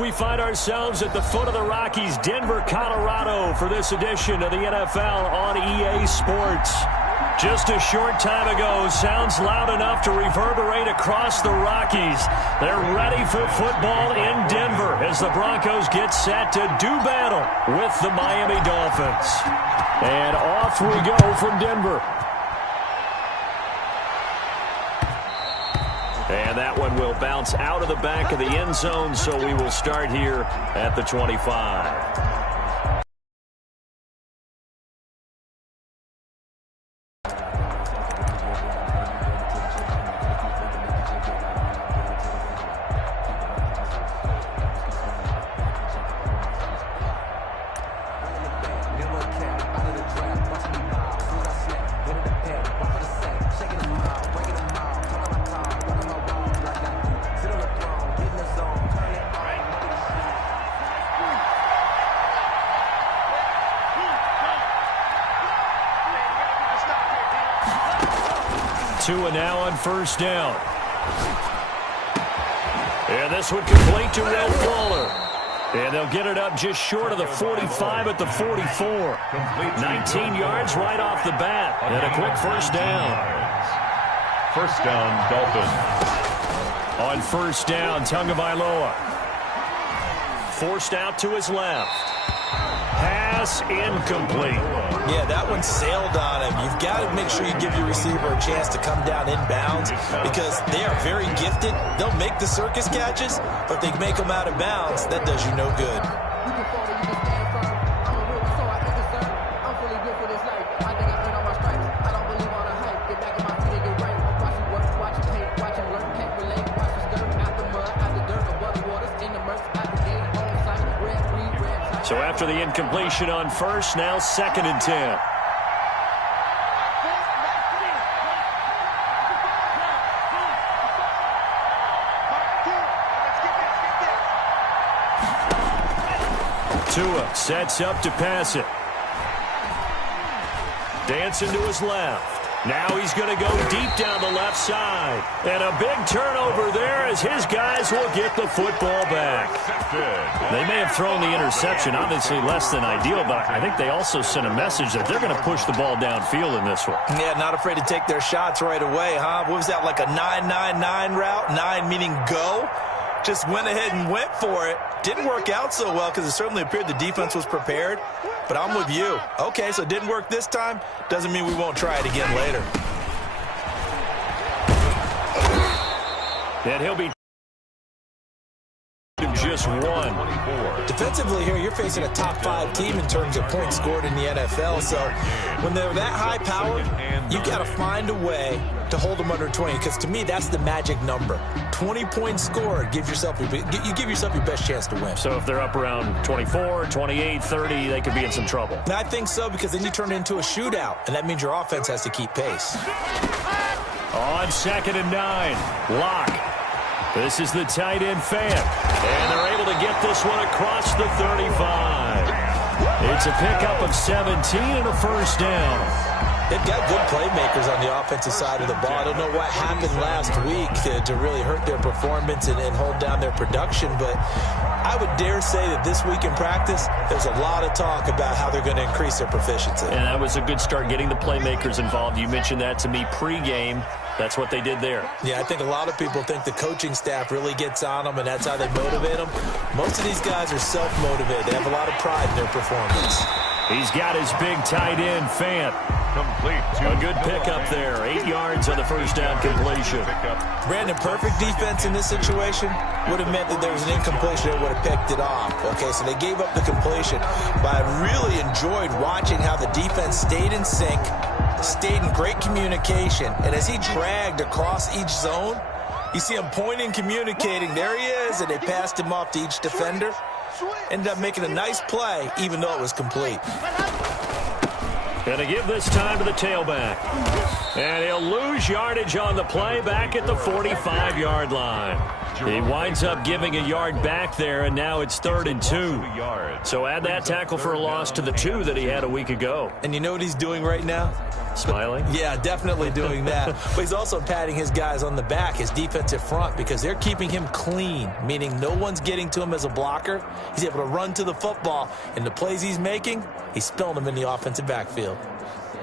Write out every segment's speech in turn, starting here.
We find ourselves at the foot of the Rockies, Denver, Colorado, for this edition of the NFL on EA Sports. Just a short time ago, sounds loud enough to reverberate across the Rockies. They're ready for football in Denver as the Broncos get set to do battle with the Miami Dolphins. And off we go from Denver. And that one will bounce out of the back of the end zone, so we will start here at the 25. 2 and now on first down. And this one complete to Will Fuller. And they'll get it up just short of the 45 at the 44. 19 yards right off the bat. And a quick first down. First down, Dolphins. On first down, Tagovailoa. Forced out to his left. Pass incomplete. Yeah, that one sailed on him. You've got to make sure you give your receiver a chance to come down inbounds because they are very gifted. They'll make the circus catches, but they make them out of bounds. That does you no good. So after the incompletion on first, now 2nd and 10. Tua sets up to pass it. Dancing to his left. Now he's going to go deep down the left side. And a big turnover there as his guys will get the football back. They may have thrown the interception, obviously less than ideal, but I think they also sent a message that they're going to push the ball downfield in this one. Yeah, not afraid to take their shots right away, huh? What was that, like a 9-9-9 route? 9 meaning go? Just went ahead and went for it. Didn't work out so well because it certainly appeared the defense was prepared. But I'm with you. Okay, so it didn't work this time. Doesn't mean we won't try it again later. And he'll be just one. Defensively here, you're facing a top 5 team in terms of points scored in the NFL. So when they're that high powered, you've got to find a way to hold them under 20, because to me that's the magic number. 20 points scored, you give yourself your best chance to win. So if they're up around 24, 28, 30, they could be in some trouble. And I think so, because then you turn it into a shootout, and that means your offense has to keep pace. On 2nd and 9, Locke. This is the tight end Fant, and they're able to get this one across the 35. It's a pickup of 17 and a first down. They've got good playmakers on the offensive side of the ball. I don't know what happened last week to really hurt their performance and hold down their production, but I would dare say that this week in practice, there's a lot of talk about how they're going to increase their proficiency. And that was a good start, getting the playmakers involved. You mentioned that to me pregame. That's what they did there. Yeah, I think a lot of people think the coaching staff really gets on them, and that's how they motivate them. Most of these guys are self-motivated. They have a lot of pride in their performance. He's got his big tight end, Fant. Complete. A good pickup there. 8 yards on the first down completion. Brandon, perfect defense in this situation would have meant that there was an incompletion that would have picked it off. Okay, so they gave up the completion. But I really enjoyed watching how the defense stayed in sync, stayed in great communication, and as he dragged across each zone, you see him pointing, communicating. There he is, and they passed him off to each defender. Ended up making a nice play, even though it was complete. And to give this time to the tailback. And he'll lose yardage on the play back at the 45-yard line. He winds up giving a yard back there, and now it's 3rd and 2. So add that tackle for a loss to the 2 that he had a week ago. And you know what he's doing right now? Smiling? Yeah, definitely doing that. But he's also patting his guys on the back, his defensive front, because they're keeping him clean, meaning no one's getting to him as a blocker. He's able to run to the football, and the plays he's making, he's spilling them in the offensive backfield.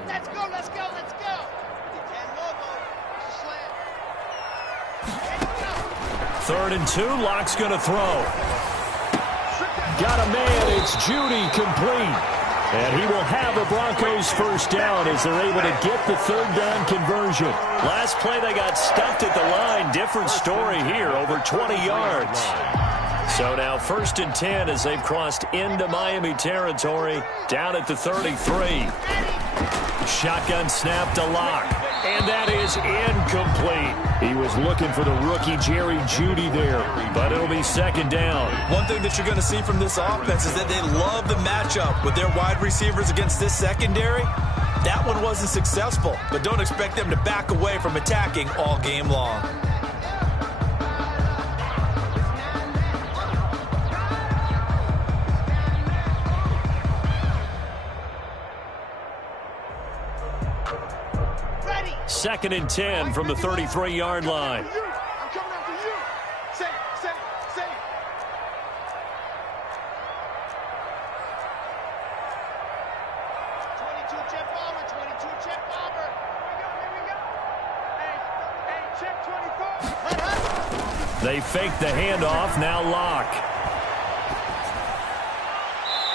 Let's go, let's go, let's go. Third and 2, Locke's going to throw. Got a man, it's Judy, complete. And he will have a Broncos first down as they're able to get the 3rd down conversion. Last play they got stuffed at the line. Different story here, over 20 yards. So now 1st and 10 as they've crossed into Miami territory, down at the 33. Shotgun snap to Locke. And that is incomplete. He was looking for the rookie Jerry Jeudy there, but it'll be 2nd down. One thing that you're going to see from this offense is that they love the matchup with their wide receivers against this secondary. That one wasn't successful, but don't expect them to back away from attacking all game long. Ready. 2nd and 10 from the 33-yard line. I'm coming after you. Say it. 22 check bomber, 22 check bomber. Here we go. Hey, check 24. They fake the handoff, now Locke.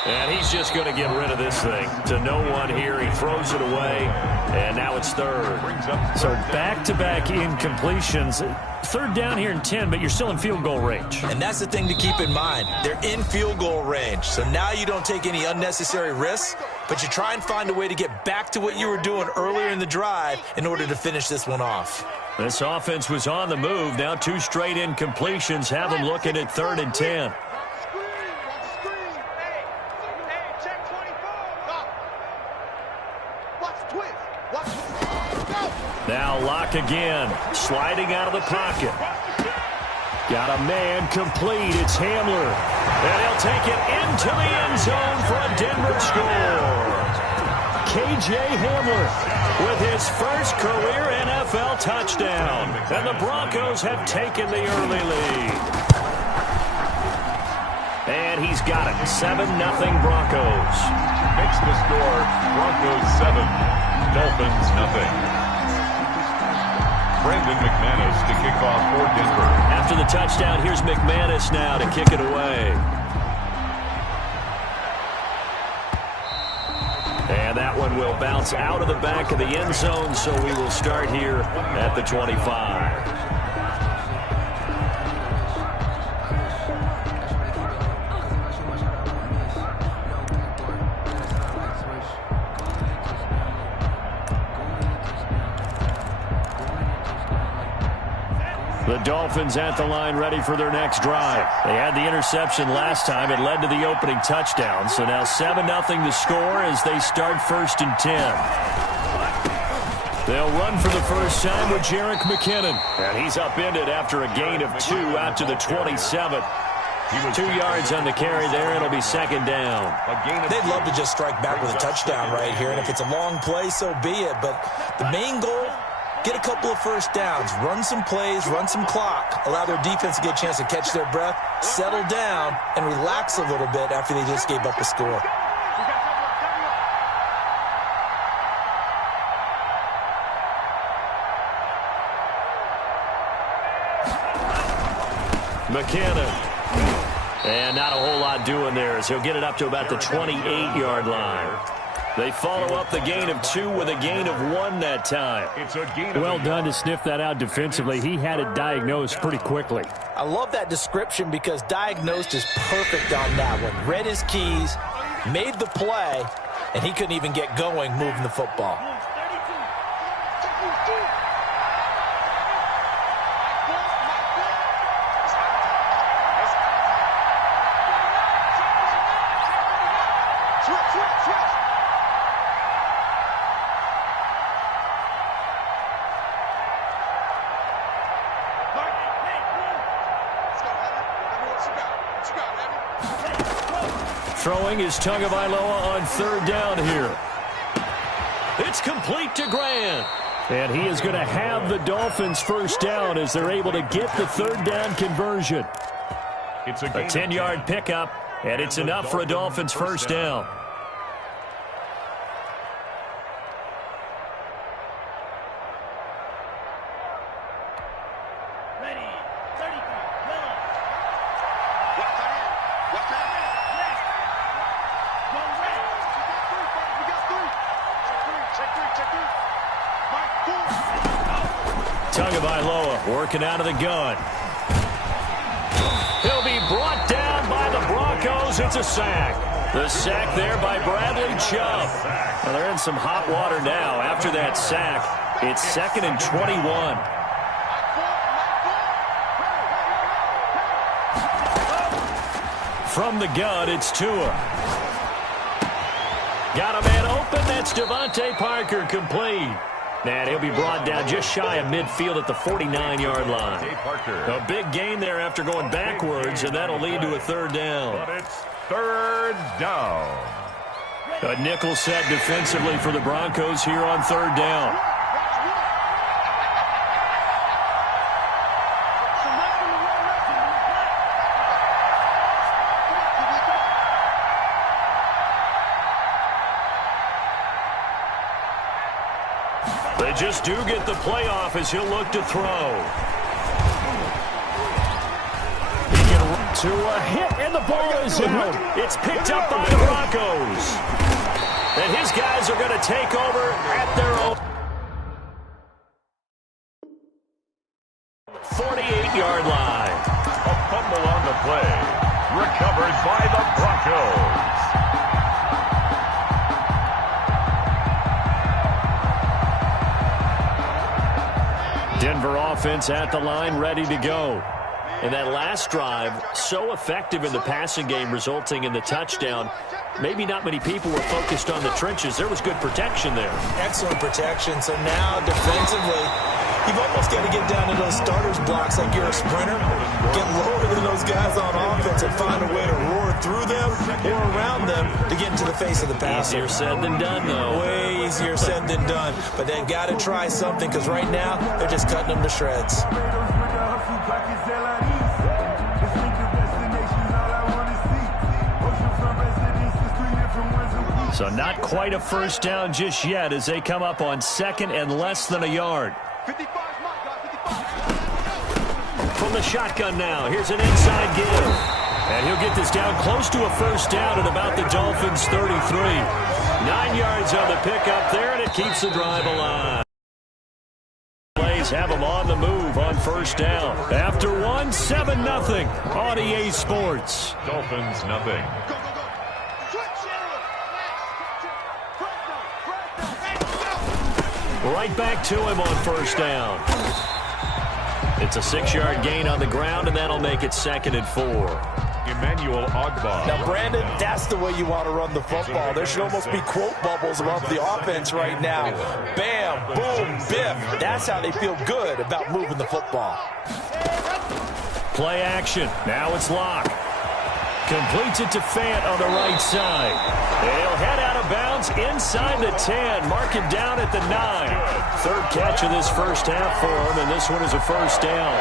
And he's just going to get rid of this thing. To no one here, he throws it away, and now it's 3rd. So back-to-back incompletions. 3rd down here in 10, but you're still in field goal range. And that's the thing to keep in mind. They're in field goal range, so now you don't take any unnecessary risks, but you try and find a way to get back to what you were doing earlier in the drive in order to finish this one off. This offense was on the move. Now 2 straight incompletions have them looking at 3rd and 10. Now Locke again, sliding out of the pocket. Got a man complete. It's Hamler. And he'll take it into the end zone for a Denver score. K.J. Hamler with his first career NFL touchdown. And the Broncos have taken the early lead. And he's got it. 7-0 Broncos. Makes the score Broncos 7, Dolphins 0. Brandon McManus to kick off for Denver. After the touchdown, here's McManus now to kick it away. And that one will bounce out of the back of the end zone, so we will start here at the 25. The Dolphins at the line ready for their next drive. They had the interception last time. It led to the opening touchdown. So now 7-0 the score as they start 1st and 10. They'll run for the first time with Jerick McKinnon. And he's upended after a gain of 2 out to the 27. 2 yards on the carry there. It'll be 2nd down. They'd love to just strike back with a touchdown right here. And if it's a long play, so be it. But the main goal, get a couple of first downs, run some plays, run some clock, allow their defense to get a chance to catch their breath, settle down, and relax a little bit after they just gave up a score. McKinnon. And not a whole lot doing there as he'll get it up to about the 28-yard line. They follow up the gain of 2 with a gain of 1 that time. Well done to sniff that out defensively. He had it diagnosed pretty quickly. I love that description because diagnosed is perfect on that one. Read his keys, made the play, and he couldn't even get going moving the football. Throwing is Tagovailoa on third down here. It's complete to Grant. And he is going to have the Dolphins first down as they're able to get the third down conversion. It's a 10-yard pickup, and it's enough for a Dolphins first down. Tagovailoa working out of the gun. He'll be brought down by the Broncos. It's a sack. The sack there by Bradley Chubb. Well, they're in some hot water now. After that sack, it's 2nd and 21. From the gun, it's Tua. Got a man open. That's Devontae Parker, complete. And he'll be brought down just shy of midfield at the 49-yard line. A big gain there after going backwards, and that'll lead to a third down. But it's third down. A nickel set defensively for the Broncos here on third down. They just do get the playoff as he'll look to throw. He can run to a hit, and the ball is out. It's picked up by the Broncos. And his guys are going to take over at their own 48-yard line. A fumble on the play. Recovered by the Broncos. Denver offense at the line, ready to go. And that last drive, so effective in the passing game, resulting in the touchdown. Maybe not many people were focused on the trenches. There was good protection there. Excellent protection. So now, defensively, you've almost got to get down to those starters blocks like you're a sprinter. Get lower than those guys on offense and find a way to roar through them or around them to get into the face of the passer. Easier said than done, though. Way easier said than done. But they've got to try something because right now they're just cutting them to shreds. So not quite a first down just yet as they come up on 2nd and less than a yard. From the shotgun now, here's an inside give. And he'll get this down close to a first down at about the Dolphins' 33. 9 yards on the pickup there, and it keeps the drive alive. Plays have them on the move on first down. After 7-0 on EA Sports. Dolphins nothing. Right back to him on first down. It's a 6-yard gain on the ground, and that'll make it 2nd and 4. Emmanuel Ogbah. Now, Brandon, that's the way you want to run the football. There should almost be quote bubbles above the offense right now. Bam, boom, biff. That's how they feel good about moving the football. Play action. Now it's Locke. Completes it to Fant on the right side. And he'll head out of bounds inside the 10. Mark it down at the 9. Third catch of this first half for him, and this one is a first down.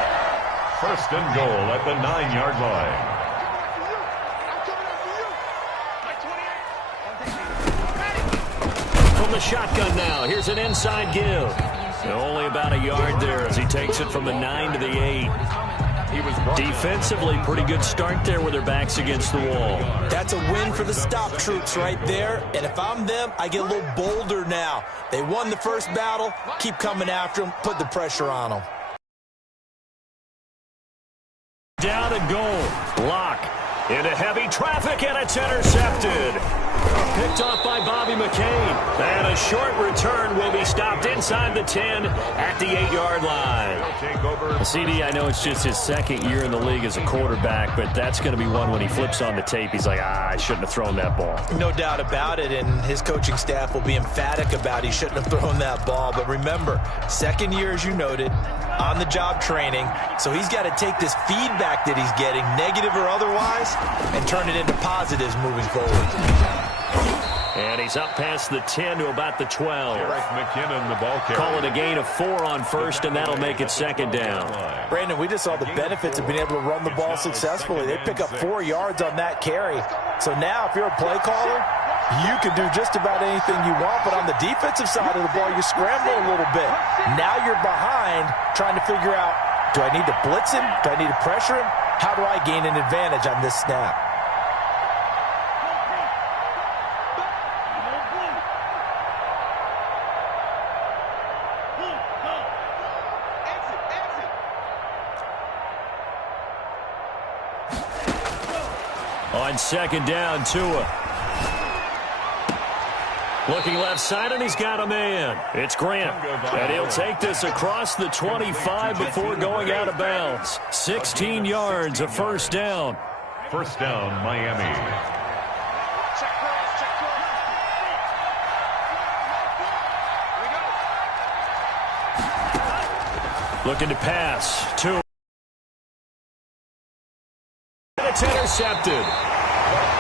First and goal at the 9-yard line. From the shotgun now, here's an inside give. And only about a yard there as he takes it from the 9 to the 8. Defensively, pretty good start there with their backs against the wall. That's a win for the stop troops right there. And if I'm them, I get a little bolder now. They won the first battle. Keep coming after them. Put the pressure on them. Down and goal. Locke into heavy traffic, and it's intercepted. Picked off by Bobby McCain. And a short return will be stopped inside the 10 at the 8-yard line. CD, I know it's just his second year in the league as a quarterback, but that's going to be one when he flips on the tape. He's like, I shouldn't have thrown that ball. No doubt about it, and his coaching staff will be emphatic about he shouldn't have thrown that ball. But remember, second year, as you noted, on-the-job training. So he's got to take this feedback that he's getting, negative or otherwise, and turn it into positives moving forward. And he's up past the 10 to about the 12. Eric McKinnon, the ball carrier. Call it a gain of 4 on first, and that'll make it second down. Brandon, we just saw the benefits of being able to run the ball successfully. They pick up 4 yards on that carry. So now if you're a play caller, you can do just about anything you want, but on the defensive side of the ball, you scramble a little bit. Now you're behind trying to figure out, do I need to blitz him? Do I need to pressure him? How do I gain an advantage on this snap? On second down, Tua. Looking left side, and he's got a man. It's Grant. And he'll take this across the 25 before going out of bounds. 16 yards, a first down. First down, Miami. Check cross, check cross. Here we go. Looking to pass. Tua. It's intercepted.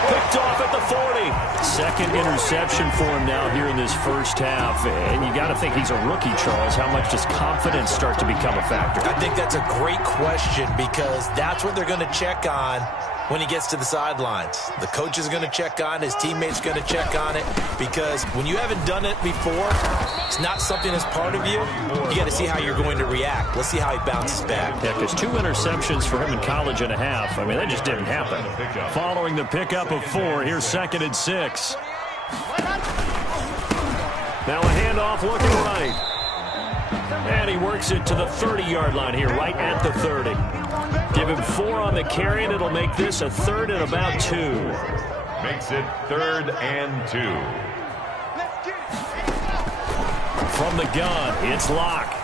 Picked off at the 40. Second interception for him now here in this first half. And you got to think he's a rookie, Charles. How much does confidence start to become a factor? I think that's a great question because that's what they're going to check on when he gets to the sidelines. The coach is going to check on, his teammates going to check on it, because when you haven't done it before, it's not something that's part of you. You got to see how you're going to react. Let's see how he bounces back. Yeah, because 2 interceptions for him in college and a half. I mean, that just didn't happen. Following the pickup of 4, here's 2nd and 6. Now a handoff looking right. And he works it to the 30-yard line here, right at the 30. Give him 4 on the carry, and it'll make this a 3rd and about 2. Makes it 3rd and 2. From the gun, it's Locke.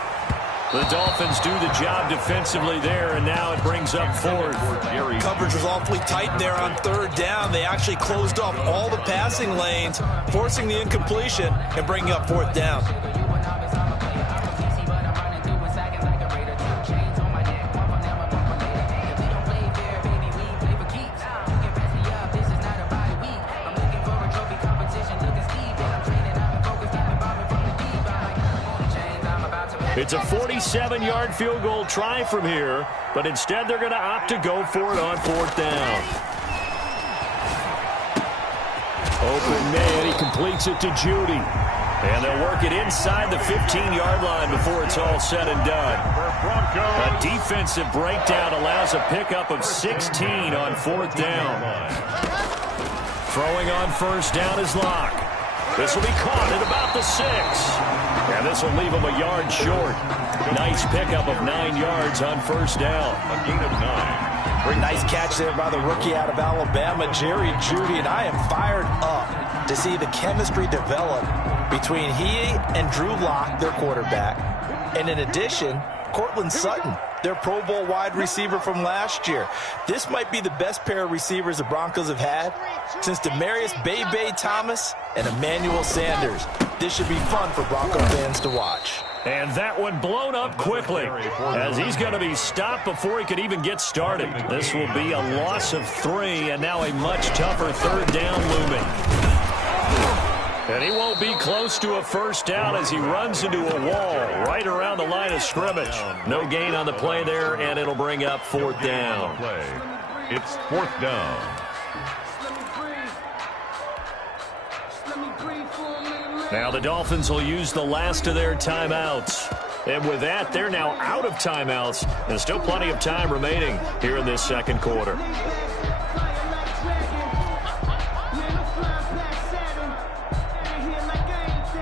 The Dolphins do the job defensively there, and now it brings up 4th. Coverage was awfully tight there on 3rd down. They actually closed off all the passing lanes, forcing the incompletion and bringing up 4th down. It's a 47-yard field goal try from here, but instead they're going to opt to go for it on 4th down. Open man, he completes it to Judy. And they'll work it inside the 15-yard line before it's all said and done. A defensive breakdown allows a pickup of 16 on 4th down. Throwing on 1st down is Locke. This will be caught at about the 6. And this will leave him a yard short. Nice pickup of 9 yards on 1st down. A gain of 9. Very nice catch there by the rookie out of Alabama, Jerry Jeudy. And I am fired up to see the chemistry develop between he and Drew Lock, their quarterback. And in addition, Cortland Sutton, their Pro Bowl wide receiver from last year. This might be the best pair of receivers the Broncos have had since Demaryius Bebe Thomas and Emmanuel Sanders. This should be fun for Bronco fans to watch. And that one blown up quickly as he's going to be stopped before he could even get started. This will be a loss of 3 and now a much tougher 3rd down looming. And he won't be close to a 1st down as he runs into a wall right around the line of scrimmage. No gain on the play there, and it'll bring up 4th down. It's 4th down. Now the Dolphins will use the last of their timeouts. And with that, they're now out of timeouts. There's still plenty of time remaining here in this 2nd quarter.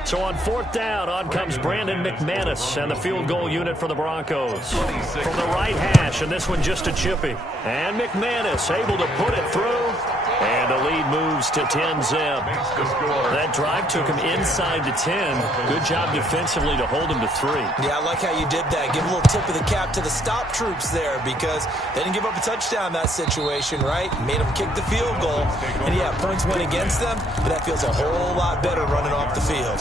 So on 4th down, on comes Brandon McManus and the field goal unit for the Broncos. From the right hash, and this one just a chippy. And McManus able to put it through. And the lead moves to 10-zip. That drive took him inside the 10. Good job defensively to hold him to 3. Yeah, I like how you did that. Give a little tip of the cap to the stop troops there because they didn't give up a touchdown in that situation, right? Made them kick the field goal. And, yeah, points went against them, but that feels a whole lot better running off the field.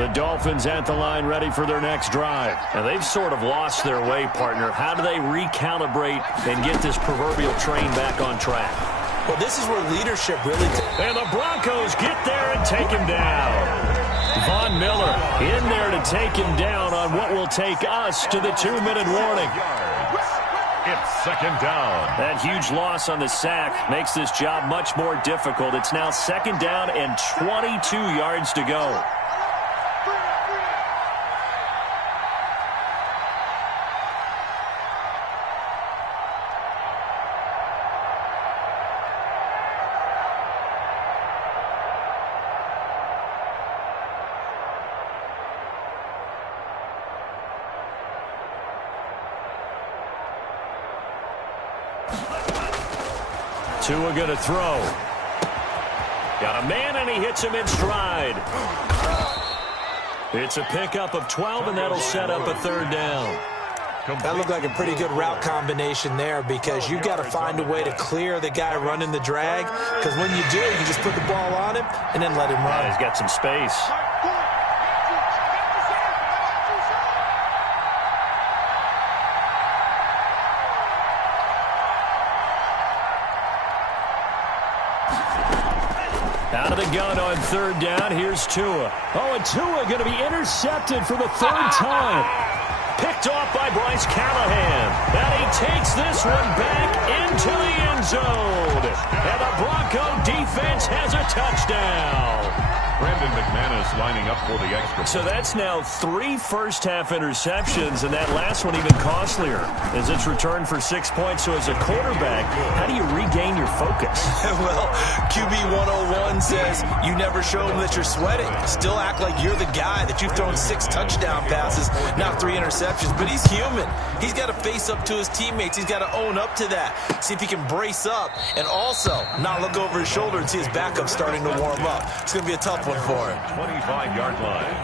The Dolphins at the line ready for their next drive. And they've sort of lost their way, partner. How do they recalibrate and get this proverbial train back on track? Well, this is where leadership really... And the Broncos get there and take him down. Von Miller in there to take him down on what will take us to the 2-minute warning. It's second down. That huge loss on the sack makes this job much more difficult. It's now second down and 22 yards to go. Tua going to throw. Got a man, and he hits him in stride. It's a pickup of 12, and that'll set up a third down. That looked like a pretty good route combination there because you've got to find a way to clear the guy running the drag, because when you do, you just put the ball on him and then let him run. He's got some space. Out of the gun on third down. Here's Tua. Oh, and Tua going to be intercepted for the third time. Picked off by Bryce Callahan. And he takes this one back into the end zone. And the Bronco defense has a touchdown. Brandon McManus lining up for the extra. So that's now 3 first-half interceptions, and that last one even costlier as it's returned for 6 points. So as a quarterback, how do you regain your focus? Well, QB 101 says you never show them that you're sweating. Still act like you're the guy that you've thrown 6 touchdown passes, now 3 interceptions. But he's human. He's got to face up to his teammates. He's got to own up to that. See if he can brace up and also not look over his shoulder and see his backup starting to warm up. It's going to be a tough one for him. 25-yard line.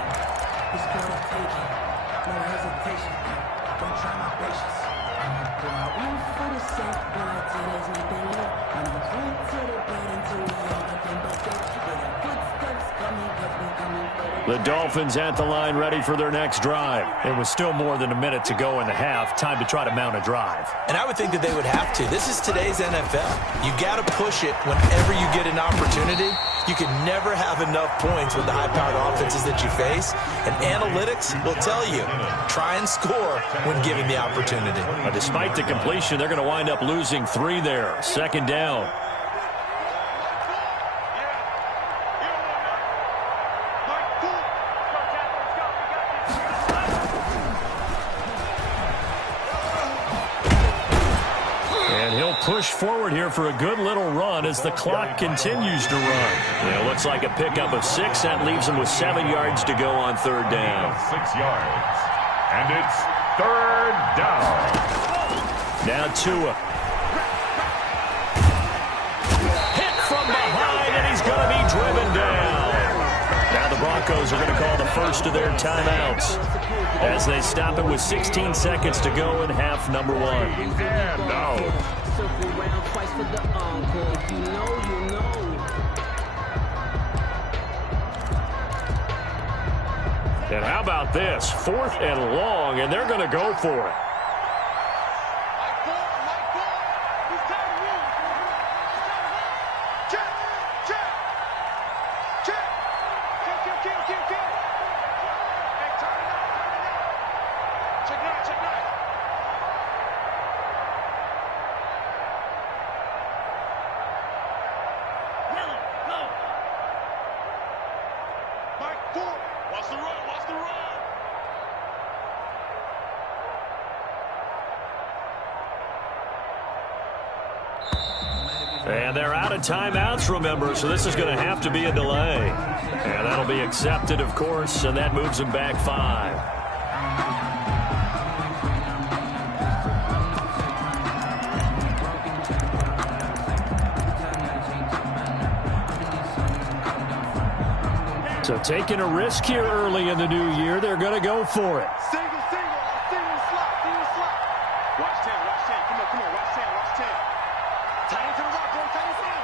The Dolphins at the line ready for their next drive. It was still more than a minute to go in the half. Time to try to mount a drive. And I would think that they would have to. This is today's NFL. You got to push it whenever you get an opportunity. You can never have enough points with the high-powered offenses that you face. And analytics will tell you, try and score when given the opportunity. Despite the completion, they're going to wind up losing 3 there. Second down. Push forward here for a good little run as the clock continues to run. It looks like a pickup of 6. That leaves him with 7 yards to go on third down. 6 yards. And it's third down. Now Tua. Hit from behind, and he's going to be driven down. Now the Broncos are going to call the first of their timeouts as they stop it with 16 seconds to go in half number 1. And out. And how about this? 4th and long, and they're going to go for it. And they're out of timeouts, remember, so this is going to have to be a delay. And that'll be accepted, of course, and that moves them back 5. So taking a risk here early in the new year, they're going to go for it. Single slot. Watch 10, come on, watch 10. Tight into the rock, bro, tight into the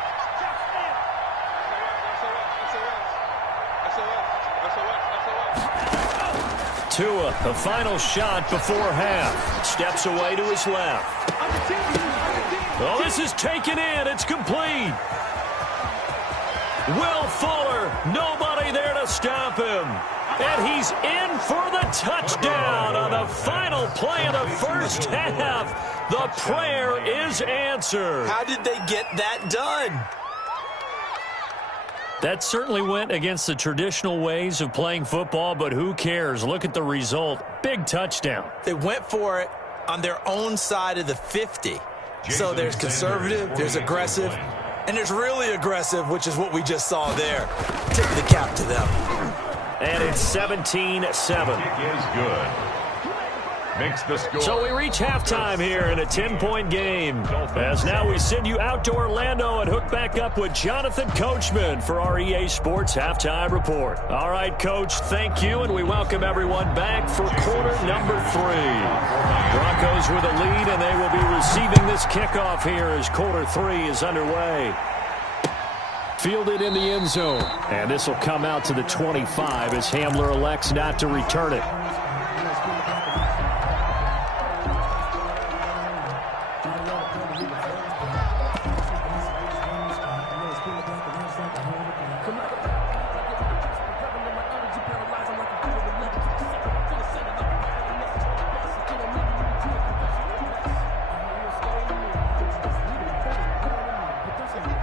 SOS. Tua, the final shot before half. Steps away to his left. Oh, this is taken in. It's complete. Will Fuller, nobody there to stop him. And he's in for the touchdown on the final play of the first half. The prayer is answered. How did they get that done? That certainly went against the traditional ways of playing football, but who cares? Look at the result. Big touchdown. They went for it on their own side of the 50. So there's conservative, there's aggressive, and there's really aggressive, which is what we just saw there. Tip of the cap to them. And it's 17-7. Is good. Makes the score. So we reach halftime here in a 10-point game. As now we send you out to Orlando and hook back up with Jonathan Coachman for our EA Sports Halftime Report. All right, Coach, thank you, and we welcome everyone back for quarter number 3. Broncos with a lead, and they will be receiving this kickoff here as quarter 3 is underway. Fielded in the end zone, and this will come out to the 25 as Hamler elects not to return it.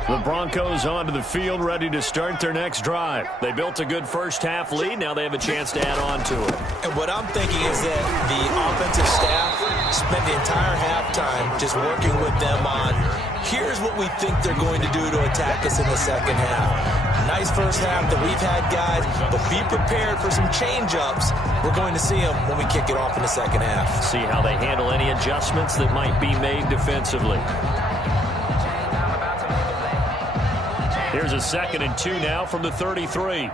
The Broncos onto the field, ready to start their next drive. They built a good first-half lead. Now they have a chance to add on to it. And what I'm thinking is that the offensive staff spent the entire halftime just working with them on, here's what we think they're going to do to attack us in the second half. Nice first half that we've had, guys, but be prepared for some change-ups. We're going to see them when we kick it off in the second half. See how they handle any adjustments that might be made defensively. Here's a 2nd and 2 now from the 33.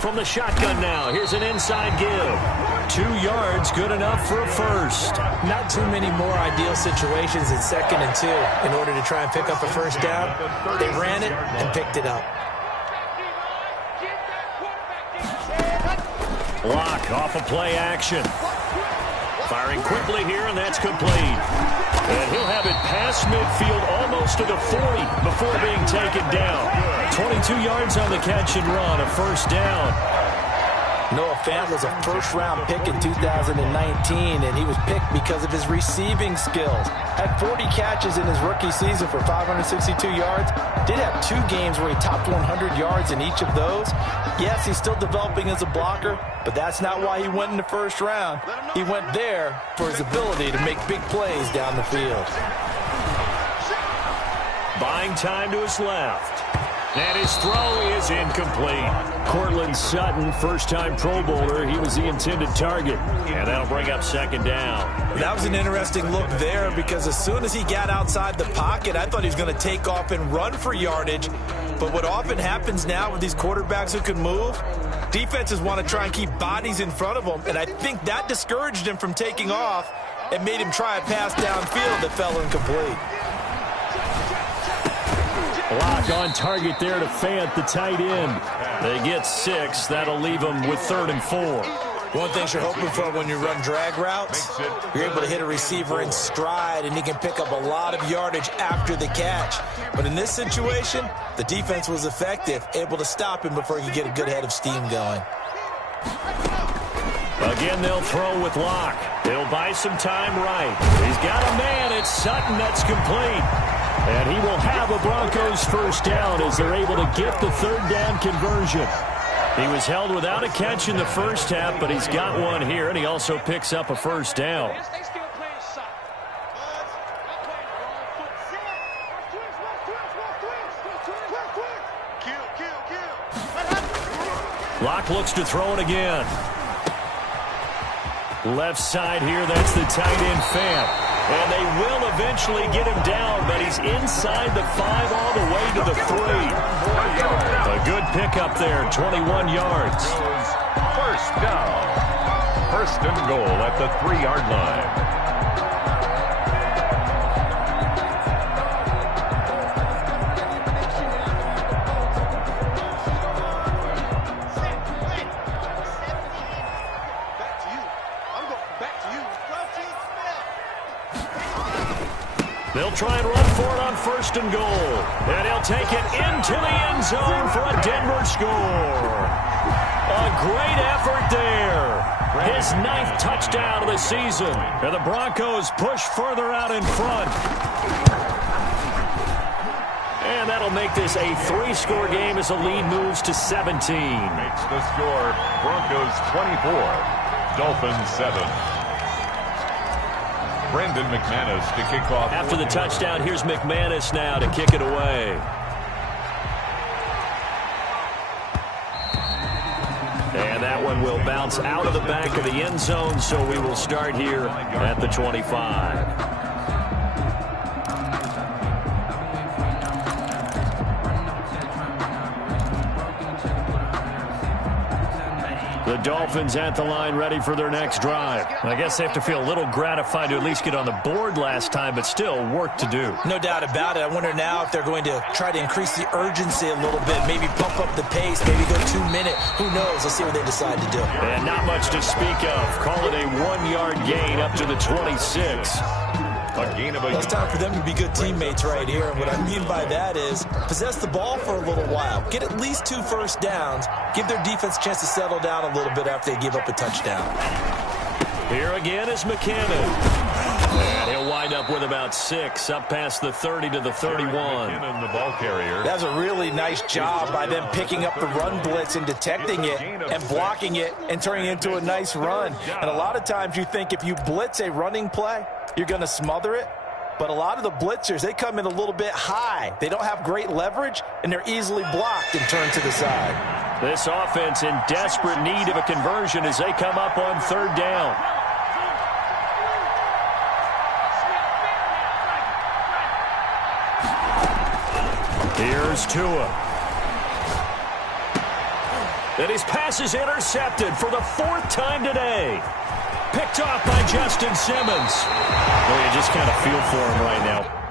From the shotgun now, here's an inside give. 2 yards, good enough for a first. Not too many more ideal situations in 2nd and 2 in order to try and pick up a first down. They ran it and picked it up. Lock off a play action. Firing quickly here, and that's complete. And he'll have it past midfield almost to the 40 before being taken down. 22 yards on the catch and run, a first down. Noah Fant was a first-round pick in 2019, and he was picked because of his receiving skills. Had 40 catches in his rookie season for 562 yards. Did have 2 games where he topped 100 yards in each of those. Yes, he's still developing as a blocker, but that's not why he went in the first round. He went there for his ability to make big plays down the field. Buying time to his left. And his throw is incomplete. Cortland Sutton, first-time Pro Bowler. He was the intended target. And that'll bring up 2nd down. That was an interesting look there because as soon as he got outside the pocket, I thought he was going to take off and run for yardage. But what often happens now with these quarterbacks who can move, defenses want to try and keep bodies in front of them. And I think that discouraged him from taking off and made him try a pass downfield that fell incomplete. Lock on target there to Fant, the tight end. They get 6. That'll leave them with 3rd and 4. One thing you're hoping for when you run drag routes, you're able to hit a receiver in stride, and he can pick up a lot of yardage after the catch. But in this situation, the defense was effective, able to stop him before he could get a good head of steam going. Again, they'll throw with Lock. He'll buy some time right. He's got a man. It's Sutton. That's complete. And he will have a Broncos first down as they're able to get the 3rd down conversion. He was held without a catch in the first half, but he's got one here, and he also picks up a first down. Lock looks to throw it again. Left side here, that's the tight end Fant. And they will eventually get him down, but he's inside the 5 all the way to the 3. A good pickup there, 21 yards. First down. 1st and goal at the 3-yard line. They'll try and run for it on 1st and goal. And he'll take it into the end zone for a Denver score. A great effort there. His 9th touchdown of the season. And the Broncos push further out in front. And that'll make this a 3-score game as the lead moves to 17. Makes the score Broncos 24, Dolphins 7. Brendan McManus to kick off. After the touchdown, here's McManus now to kick it away. And that one will bounce out of the back of the end zone, so we will start here at the 25. The Dolphins at the line, ready for their next drive. I guess they have to feel a little gratified to at least get on the board last time, but still work to do. No doubt about it. I wonder now if they're going to try to increase the urgency a little bit, maybe pump up the pace, maybe go 2-minute. Who knows? Let's see what they decide to do. And not much to speak of. Call it a 1-yard gain up to the 26. It's time for them to be good teammates right here. And what I mean by that is possess the ball for a little while. Get at least 2 first downs. Give their defense a chance to settle down a little bit after they give up a touchdown. Here again is McKinnon. And he'll wind up with about 6, up past the 30 to the 31. McKinnon, the ball carrier. That was a really nice job by them picking up the run blitz and detecting it and blocking it and turning it into a nice run. And a lot of times you think if you blitz a running play, you're going to smother it. But a lot of the blitzers, they come in a little bit high. They don't have great leverage, and they're easily blocked and turned to the side. This offense in desperate need of a conversion as they come up on 3rd down. Here's Tua. And his pass is intercepted for the 4th time today. Picked off by Justin Simmons. Well, you just kind of feel for him right now.